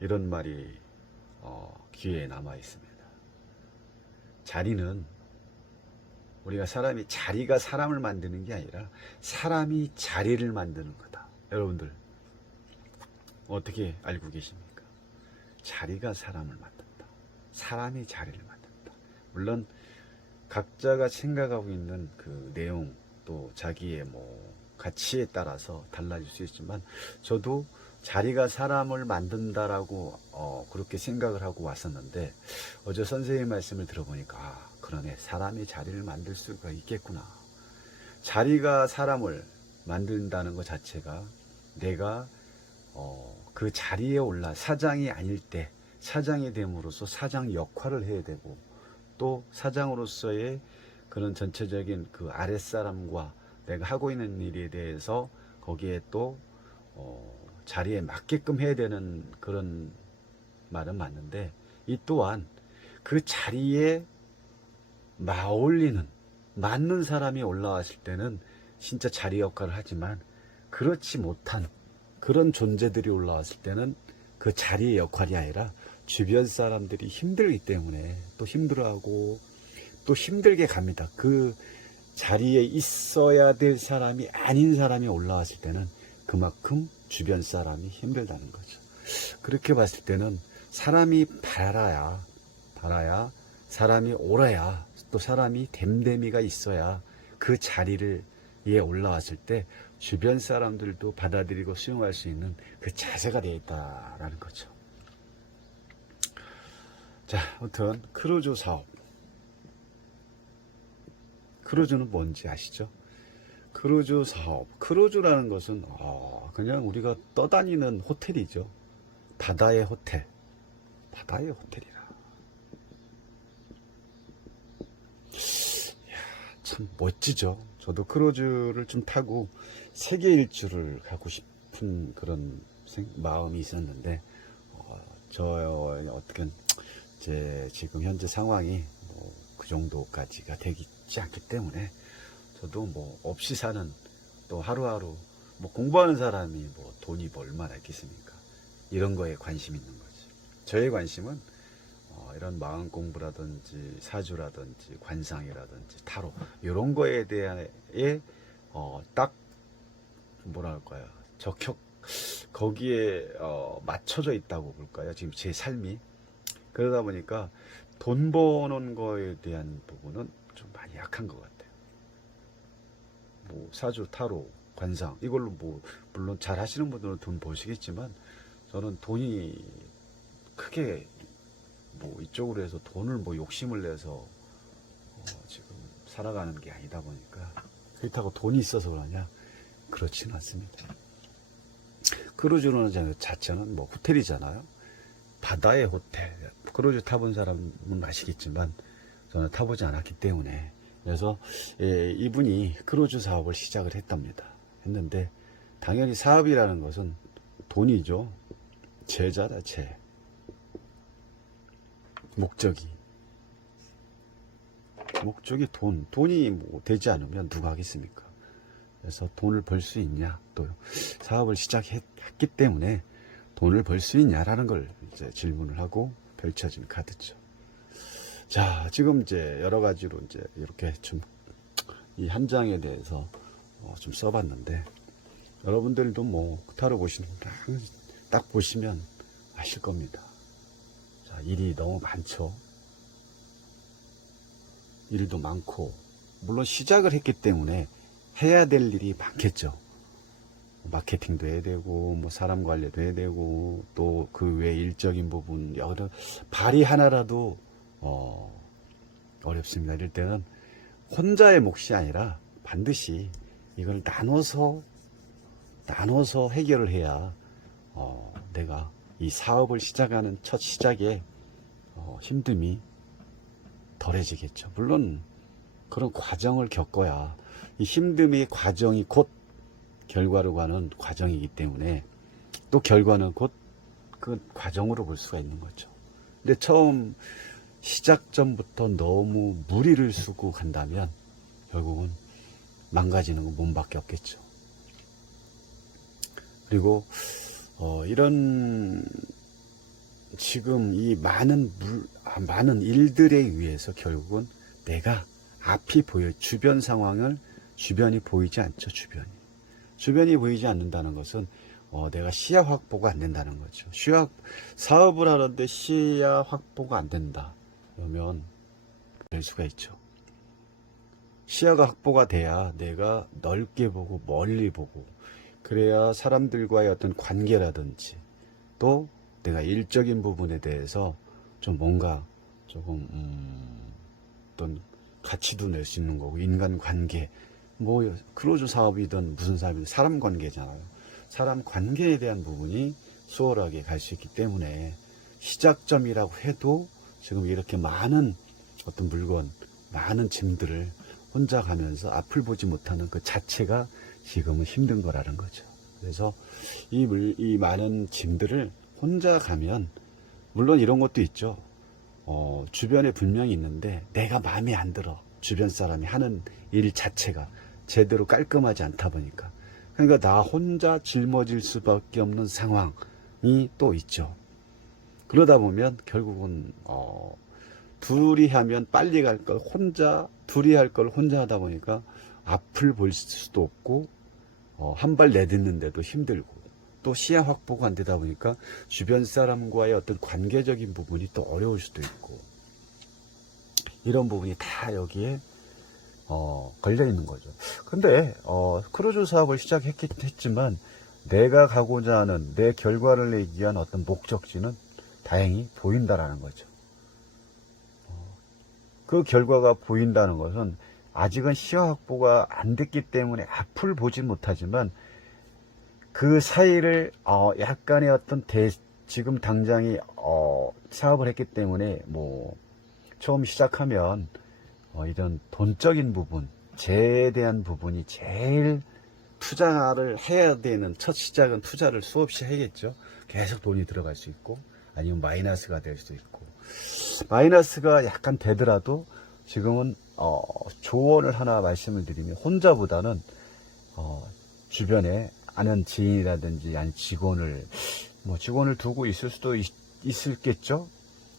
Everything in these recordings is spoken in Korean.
이런 말이 귀에 남아 있습니다. 자리는 우리가 자리가 사람을 만드는 게 아니라 사람이 자리를 만드는 거다. 여러분들 어떻게 알고 계십니까? 자리가 사람을 만든다. 사람이 자리를 만든다. 물론 각자가 생각하고 있는 그 내용 또 자기의 가치에 따라서 달라질 수 있지만 저도 자리가 사람을 만든다라고 그렇게 생각을 하고 왔었는데 어제 선생님 말씀을 들어보니까 그러네, 사람이 자리를 만들 수가 있겠구나. 자리가 사람을 만든다는 것 자체가 내가 그 자리에 올라 사장이 아닐 때 사장이 됨으로써 사장 역할을 해야 되고 또 사장으로서의 그런 전체적인 그 아랫사람과 내가 하고 있는 일에 대해서 거기에 또 자리에 맞게끔 해야 되는 그런 말은 맞는데 이 또한 그 자리에 맞는 사람이 올라왔을 때는 진짜 자리 역할을 하지만 그렇지 못한 그런 존재들이 올라왔을 때는 그 자리의 역할이 아니라 주변 사람들이 힘들기 때문에 또 힘들어하고 또 힘들게 갑니다. 그 자리에 있어야 될 사람이 아닌 사람이 올라왔을 때는 그만큼 주변 사람이 힘들다는 거죠. 그렇게 봤을 때는 사람이 바라야 사람이 오라야 또 사람이 됨됨이가 있어야 그 자리를 에 올라왔을 때 주변 사람들도 받아들이고 수용할 수 있는 그 자세가 되어 있다라는 거죠. 자, 아무튼 크루즈 사업. 크루즈는 뭔지 아시죠? 크루즈 사업. 크루즈라는 것은 그냥 우리가 떠다니는 호텔이죠. 바다의 호텔. 바다의 호텔이라. 이야, 참 멋지죠. 저도 크루즈를 좀 타고 세계 일주를 가고 싶은 그런 마음이 있었는데 저의 어떻게 제 지금 현재 상황이 그 정도까지가 되지 않기 때문에 저도 없이 사는 또 하루하루 공부하는 사람이 돈이 얼마나 있겠습니까? 이런 거에 관심이 있는 거지. 저의 관심은 이런 마음 공부라든지 사주라든지 관상이라든지 타로 이런 거에 대해 딱 뭐랄까요, 적격 거기에 맞춰져 있다고 볼까요? 지금 제 삶이 그러다 보니까 돈 버는 거에 대한 부분은 좀 많이 약한 것 같아요. 사주, 타로, 관상 이걸로 물론 잘 하시는 분들은 돈 버시겠지만 저는 돈이 크게 이쪽으로 해서 돈을 욕심을 내서 지금 살아가는 게 아니다 보니까 그렇다고 돈이 있어서 그러냐? 그렇지는 않습니다. 크루즈는 자체는 호텔이잖아요. 바다의 호텔. 크루즈 타본 사람은 아시겠지만 저는 타보지 않았기 때문에 그래서 이분이 크루즈 사업을 시작을 했는데 당연히 사업이라는 것은 돈이죠. 재자다, 재. 목적이 돈이 되지 않으면 누가 하겠습니까? 그래서 돈을 벌 수 있냐, 또 사업을 시작했기 때문에 돈을 벌 수 있냐라는 걸 이제 질문을 하고 펼쳐진 카드죠. 자, 지금 이제 여러 가지로 이제 이렇게 좀 이 한 장에 대해서 좀 써봤는데 여러분들도 타로 보시는 딱 보시면 아실 겁니다. 자, 일이 너무 많죠. 일도 많고 물론 시작을 했기 때문에 해야 될 일이 많겠죠. 마케팅도 해야 되고 사람 관리도 해야 되고 또 그 외 일적인 부분 발이 하나라도 어렵습니다. 이럴 때는 혼자의 몫이 아니라 반드시 이걸 나눠서 해결을 해야 내가 이 사업을 시작하는 첫 시작에 힘듦이 덜해지겠죠. 물론 그런 과정을 겪어야 이 힘듦의 과정이 곧 결과로 가는 과정이기 때문에 또 결과는 곧 그 과정으로 볼 수가 있는 거죠. 근데 처음 시작 전부터 너무 무리를 쓰고 간다면 결국은 망가지는 건 몸밖에 없겠죠. 그리고 이런 지금 이 많은 일들에 의해서 결국은 내가 앞이 보여, 주변 상황을, 주변이 보이지 않죠. 주변이 보이지 않는다는 것은 내가 시야 확보가 안 된다는 거죠. 사업을 하는데 시야 확보가 안 된다 그러면 될 수가 있죠. 시야가 확보가 돼야 내가 넓게 보고 멀리 보고, 그래야 사람들과의 어떤 관계라든지 또 내가 일적인 부분에 대해서 좀 뭔가 조금 어떤 가치도 낼 수 있는 거고, 인간관계, 뭐 크루즈 사업이든 무슨 사업이든 사람 관계잖아요. 사람 관계에 대한 부분이 수월하게 갈 수 있기 때문에 시작점이라고 해도 지금 이렇게 많은 어떤 물건, 많은 짐들을 혼자 가면서 앞을 보지 못하는 그 자체가 지금은 힘든 거라는 거죠. 그래서 이 많은 짐들을 혼자 가면, 물론 이런 것도 있죠. 주변에 분명히 있는데 내가 마음에 안 들어. 주변 사람이 하는 일 자체가 제대로 깔끔하지 않다 보니까. 그러니까 나 혼자 짊어질 수밖에 없는 상황이 또 있죠. 그러다 보면 결국은 둘이 하면 빨리 갈 걸 둘이 할 걸 혼자 하다 보니까 앞을 볼 수도 없고 한 발 내딛는데도 힘들고, 또 시야 확보가 안 되다 보니까 주변 사람과의 어떤 관계적인 부분이 또 어려울 수도 있고, 이런 부분이 다 여기에 걸려 있는 거죠. 근데 크루즈 사업을 시작했지만 내가 가고자 하는 내 결과를 내기 위한 어떤 목적지는 다행히 보인다라는 거죠. 그 결과가 보인다는 것은 아직은 시야 확보가 안 됐기 때문에 앞을 보지 못하지만 그 사이를 약간의 어떤 지금 당장이 사업을 했기 때문에 뭐 처음 시작하면 이런 돈적인 부분, 재에 대한 부분이 제일 투자를 해야 되는, 첫 시작은 투자를 수없이 해야겠죠. 계속 돈이 들어갈 수 있고, 아니면 마이너스가 될 수도 있고, 마이너스가 약간 되더라도 지금은 조언을 하나 말씀을 드리면, 혼자보다는 주변에 아는 지인이라든지 아니 직원을 두고 있을 수도 있을겠죠.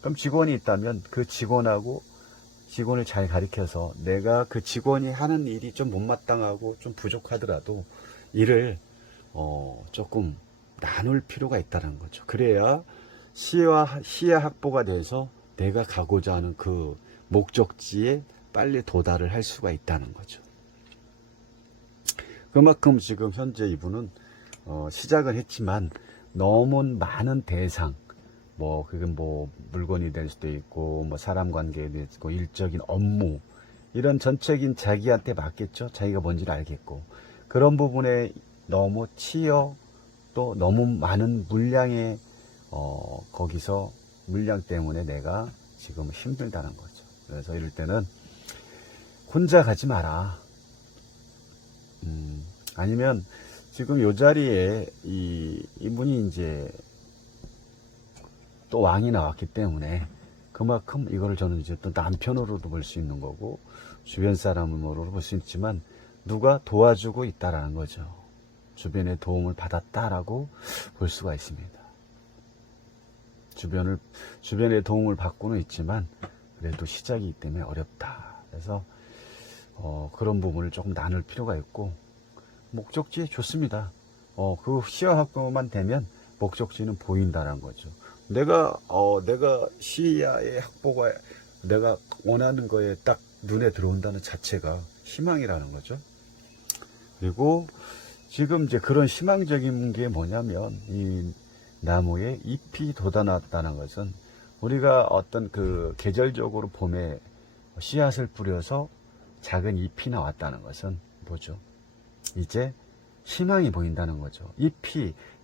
그럼 직원이 있다면 그 직원을 잘 가르쳐서 내가 그 직원이 하는 일이 좀 못마땅하고 좀 부족하더라도 일을 조금 나눌 필요가 있다는 거죠. 그래야 시야 확보가 돼서 내가 가고자 하는 그 목적지에 빨리 도달을 할 수가 있다는 거죠. 그만큼 지금 현재 이분은 시작을 했지만 너무 많은 대상, 그게 물건이 될 수도 있고, 사람 관계에 있고, 일적인 업무, 이런 전체적인 자기한테 맞겠죠. 자기가 뭔지를 알겠고, 그런 부분에 너무 또 너무 많은 물량의 거기서 물량 때문에 내가 지금 힘들다는 거죠. 그래서 이럴 때는 혼자 가지 마라. 아니면 지금 요 자리에 이분이 이제 또 왕이 나왔기 때문에 그만큼 이거를 저는 이제 또 남편으로도 볼 수 있는 거고, 주변 사람으로도 볼 수 있지만 누가 도와주고 있다라는 거죠. 주변의 도움을 받았다라고 볼 수가 있습니다. 주변의 도움을 받고는 있지만 그래도 시작이기 때문에 어렵다. 그래서 그런 부분을 조금 나눌 필요가 있고, 목적지 좋습니다. 그 시야 확보만 되면 목적지는 보인다는 거죠. 내가 시야의 확보가 내가 원하는 거에 딱 눈에 들어온다는 자체가 희망이라는 거죠. 그리고 지금 이제 그런 희망적인 게 뭐냐면, 이 나무에 잎이 돋아났다는 것은 우리가 어떤 그 계절적으로 봄에 씨앗을 뿌려서 작은 잎이 나왔다는 것은 뭐죠? 이제 희망이 보인다는 거죠.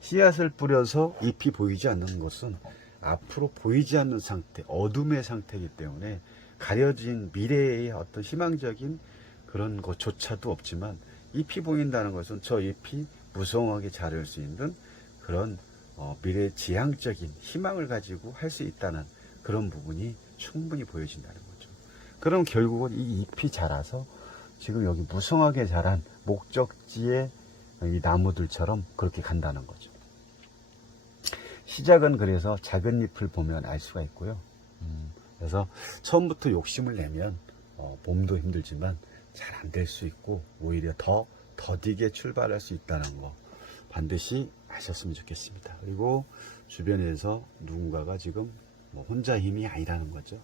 씨앗을 뿌려서 잎이 보이지 않는 것은 앞으로 보이지 않는 상태, 어둠의 상태이기 때문에 가려진 미래의 어떤 희망적인 그런 것조차도 없지만, 잎이 보인다는 것은 저 잎이 무성하게 자랄 수 있는 그런 미래지향적인 희망을 가지고 할 수 있다는 그런 부분이 충분히 보여진다는 거죠. 그럼 결국은 이 잎이 자라서 지금 여기 무성하게 자란 목적지의 이 나무들처럼 그렇게 간다는 거죠. 시작은 그래서 작은 잎을 보면 알 수가 있고요. 그래서 처음부터 욕심을 내면 봄도 힘들지만 잘 안 될 수 있고 오히려 더 더디게 출발할 수 있다는 거 반드시 아셨으면 좋겠습니다. 그리고 주변에서 누군가가 지금 뭐 혼자 힘이 아니라는 거죠.